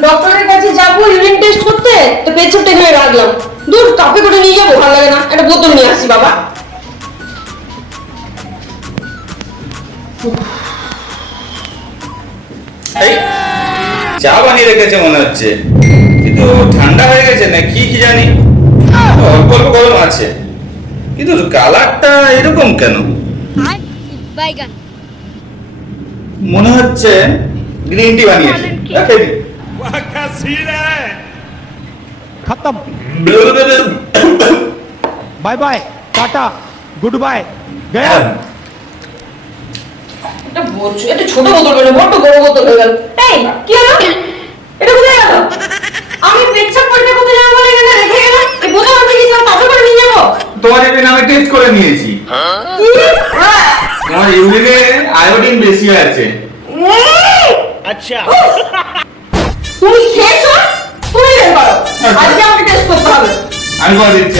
ডক্টরের কাছে যাবো ইউরিন টেস্ট করতে, তো পেছনটা এখানে রাখলাম। দূর, কাপে করে নিয়ে যাবো, ভালো লাগে না, একটা বোতল নিয়ে আসি বাবা। এই চা বানিয়ে রেখেছে মনে হচ্ছে, কিন্তু ঠান্ডা হয়ে গেছে না কি কি জানি। অল্প অল্প গরম আছে, কিন্তু কালারটা এরকম কেন? মনে হচ্ছে গ্রিন টি বানিয়েছে। দেখে নি। खत्म। Bye bye, tata, goodbye, गया। এটা বলছো, এটা ছোট বোতল কেন, বড় বড় বোতল হয়ে গেল। এই কি হলো, এটা কোথায় গেল? আমি পেচ্ছাপ করতে কোথায় যাবো বলে এখানে রেখে গেলাম, এই বোতল আমি গেছিলাম কাপে করে নিয়ে যাবো। তোমার এর নামে টেস্ট করে নিয়েছি, কি? তোমার ইউরিনে আয়োডিন বেশি আছে। अच्छा। তুমি খেয়েছো, তুমি বের করো, আজকে আমাকে টেস্ট করতে হবে। আমি করে দিচ্ছি।